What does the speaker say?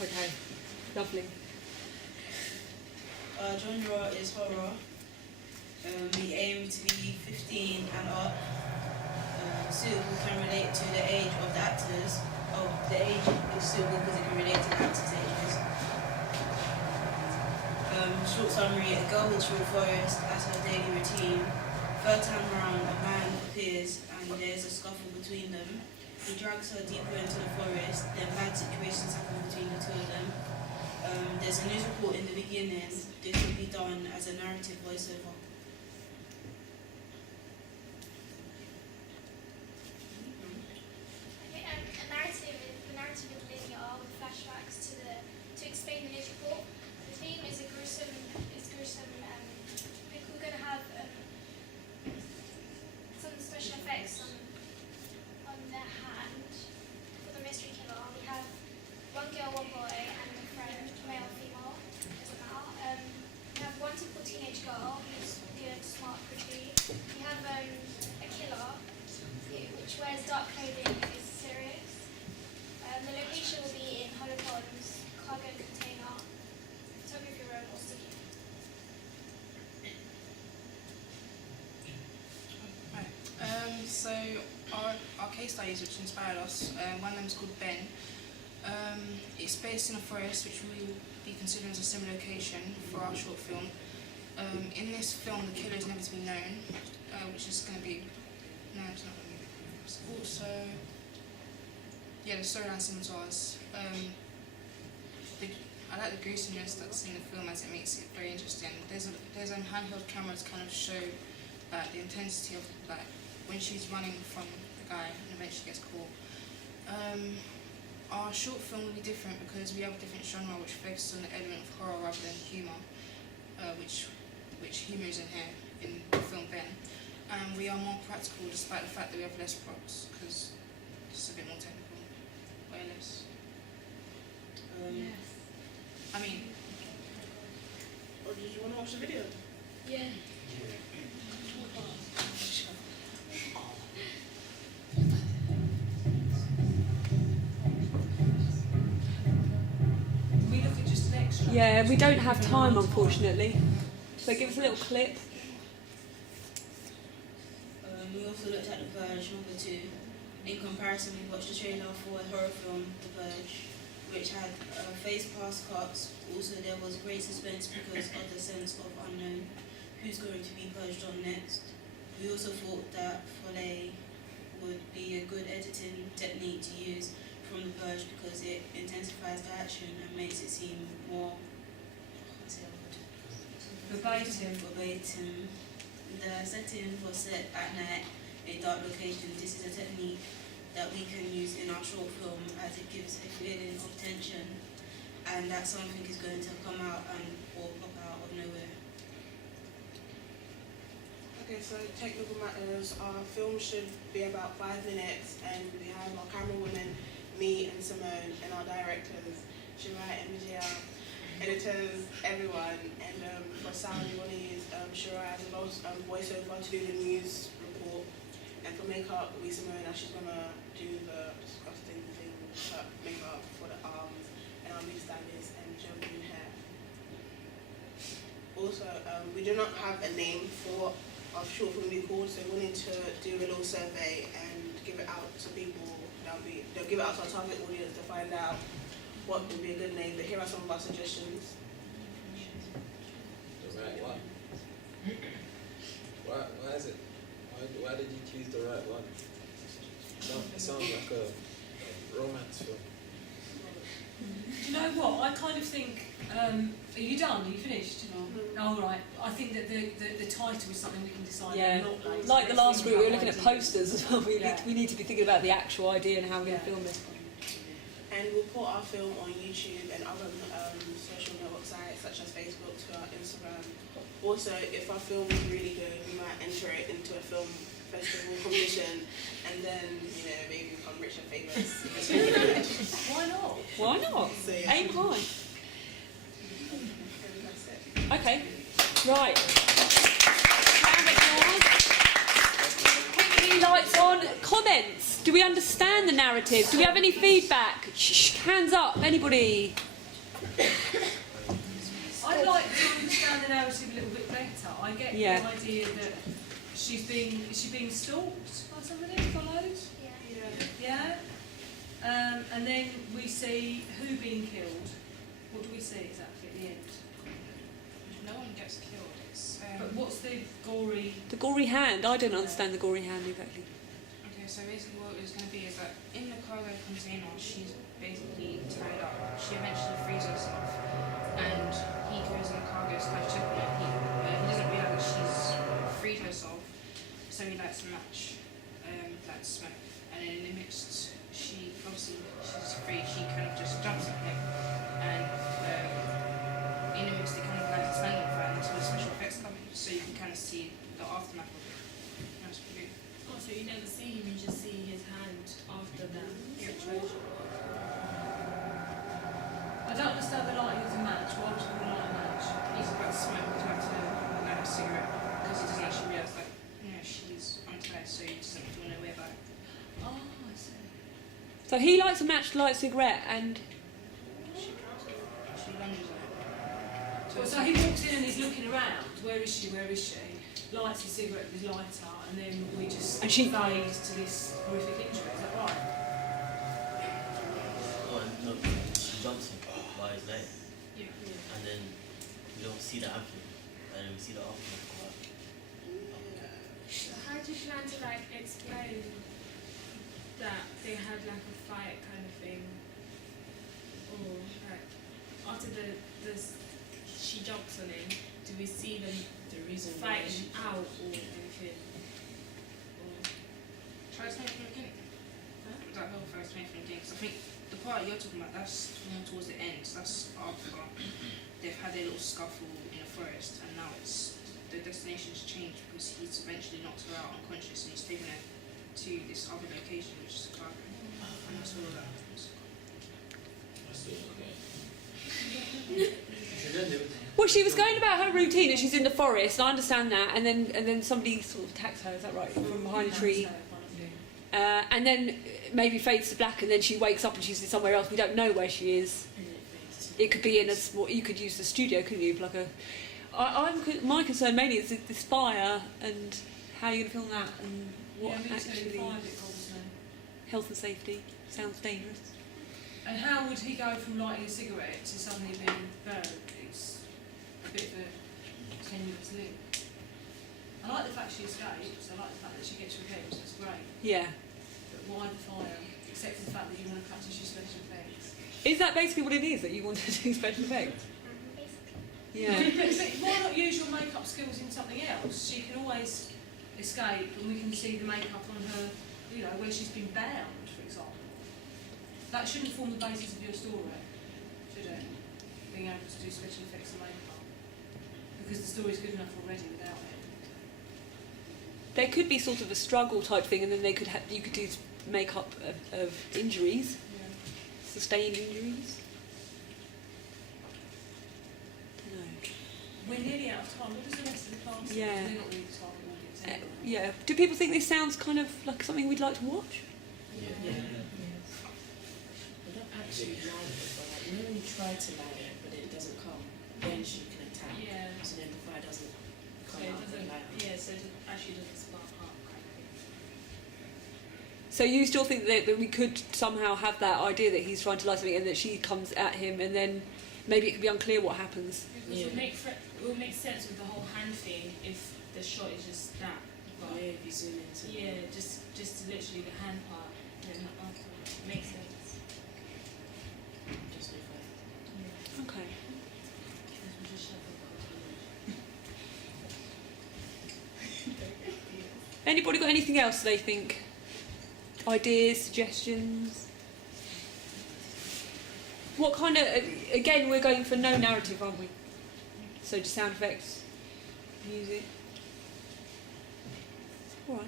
Okay, lovely. Genre is horror. We aim to be 15 and up. Suitable can relate to the age of the actors. Oh, the age is suitable because it can relate to the actors' ages. Short summary, a girl with short forest as her daily routine. Third time round, a man appears and there's a scuffle between them. He drags her deeper into the forest, then bad situations happen between the two of them. There's a news report in the beginning. This will be done as a narrative voiceover. Okay, the narrative is linear with flashbacks to explain the news report. The theme is gruesome. We're going to have some special effects on their hand for the mystery killer. We have one girl, one boy, and a friend, male or female, doesn't matter. We have one typical teenage girl who's good, smart, pretty. We have a killer which wears dark clothing and is serious. The location will be in hollow ponds, cargo container, photography room or sticky. So our case studies which inspired us, one of them is called Ben. It's based in a forest which we will be considering as a similar location for our short film. In this film the killer is never to be known, which is going to be, no it's not going to be. It's also, yeah, the storyline similar to ours. I like the gruesomeness that's in the film as it makes it very interesting. There's a handheld camera to kind of show the intensity of when she's running from the guy and eventually gets caught. Our short film will be different because we have a different genre which focuses on the element of horror rather than humour, which humour is in here in the film Ben. And we are more practical despite the fact that we have less props because it's a bit more technical, way less. Yes. I mean, Or did you want to watch the video? Yeah. We look at just an extra. Yeah, we don't have time, unfortunately. So give us a little clip. We also looked at The Purge #2. In comparison, we watched the trailer for a horror film, The Purge, which had face pass cuts. Also, there was great suspense because of the sense of unknown. Who's going to be purged on next? We also thought that Foley would be a good editing technique to use from The Purge because it intensifies the action and makes it seem more verbatim. The setting was set at night in a dark location. This is a technique that we can use in our short film as it gives a feeling of tension and that something is going to come out or pop out of nowhere. Okay, so technical matters, our film should be about 5 minutes and we have our camera woman, me and Simone, and our directors, Shira and Mijia, editors, everyone, and for sound we want to use Shira as a voiceover to do the news report, and for makeup we Simone as she's going to do the disgusting thing, makeup for the arms, and our new stylist and Joe doing hair. Also, we do not have a name for our short film we called, so we wanted to do a little survey and give it out to people. They'll give it out to our target audience to find out what would be a good name, but here are some of our suggestions. The right one. Why is it? Why did you choose the right one? It sounds like a romance film. Do you know what? I kind of think. Are you done? Are you finished? No. Oh, right. I think that the title is something we can decide. Yeah. on, not Like the last week, we were looking at idea. posters as well. Yeah. We need to be thinking about the actual idea and how we're going to film this. And we'll put our film on YouTube and other social network sites such as Facebook, Twitter, Instagram. Also, if our film is really good, we might enter it into a film festival competition and then, maybe become rich and famous. Why not? Why not? So, yeah. Aim high. And that's it. Okay. Right. Round of applause. Quickly, lights on. Comments. Do we understand the narrative? Do we have any feedback? Shh, hands up. Anybody? I'd like to understand the narrative a little bit better. I get Yeah. the idea that is she being stalked by somebody, followed? Yeah. And then we see who being killed. What do we see exactly at the end? No one gets killed. It's But what's the gory? The gory hand. I don't understand the gory hand exactly. okay. So basically, what it's going to be is that in the cargo container, she's basically tied up. She eventually frees herself, and he goes in the cargo to catch up on it. He doesn't realise that she's freed herself, so he lights a match, lights smoke, and then in the midst, she's free. She kind of just jumps at him, and in the midst, they kind of like stand on fire until the special effects come in, so you can kind of see the aftermath of it. That's pretty good. Oh, so you never see him, you just see his hand after that situation. I don't understand the lighting of the match. Why would you want to light a match? He's about to smoke, he's about to light a cigarette, because he doesn't actually realise that, she's untied, so he doesn't want to wear that. Oh, I see. So he lights a match to light a cigarette, and She lunges at it. Well, so he walks in and he's looking around. Where is she? Where is she? Lights his cigarette with his lighter, and then we just And she- fade to this horrific injury. Is that right? Oh, no, she jumps him by his leg, Yeah. and then we don't see that happening, and then we see the aftermath come out. So how do you plan to like explain that they had like a fight kind of thing? Or like after she jumps on him, do we see them fighting out or anything? Or Try to make from the beginning. That whole first make from the beginning. 'Cause I think the part you're talking about, that's more towards the end. That's after they've had their little scuffle in the forest, and now the destination's changed because he's eventually knocked her out unconscious, and he's taken her to this other location, which is a car. And that's all that happens. well, she was going about her routine, and she's in the forest. I understand that, and then somebody sort of attacks her. Is that right? From behind a tree, and then maybe fades to black, and then she wakes up and she's somewhere else. We don't know where she is. It could be in a small. You could use the studio, couldn't you? Like a. My concern mainly is this fire and how you're going to film that and what actually health and safety sounds dangerous. And how would he go from lighting a cigarette to suddenly being burned? It's a bit of a tenuous link. I like the fact she escapes. I like the fact that she gets revenge. That's great. Yeah. But why the fire? Except for the fact that you want to practice your special effects. Is that basically what it is, that you want to do special effects? Basically. Yeah. But why not use your makeup skills in something else? She can always escape, and we can see the makeup on her, where she's been bound, for example. That shouldn't form the basis of your story, should it? Being able to do special effects and makeup. Because the story's good enough already without it. There could be sort of a struggle type thing, and then you could do makeup of injuries, sustained injuries. We're nearly out of time. What does the rest of the class Yeah. They're not really the target audience anyway. Yeah. Do people think this sounds kind of like something we'd like to watch? Yeah. I don't actually like it, but like, when you try to light it, but it doesn't come, then she can attack. yeah, So then the fire doesn't so come it out doesn't. and light up. Yeah, so it actually doesn't spark up kind of thing. So you still think that we could somehow have that idea that he's trying to light something, and that she comes at him, and then maybe it could be unclear what happens. Because it will make sense with the whole hand thing if the shot is just that. But But yeah, if you zoom into yeah, just literally the hand part, and then after makes sense. just no fire. Okay. Because we just shut the Anybody got anything else they think? Ideas, suggestions? What kind of... Again, we're going for no narrative, aren't we? So just sound effects, music. All right.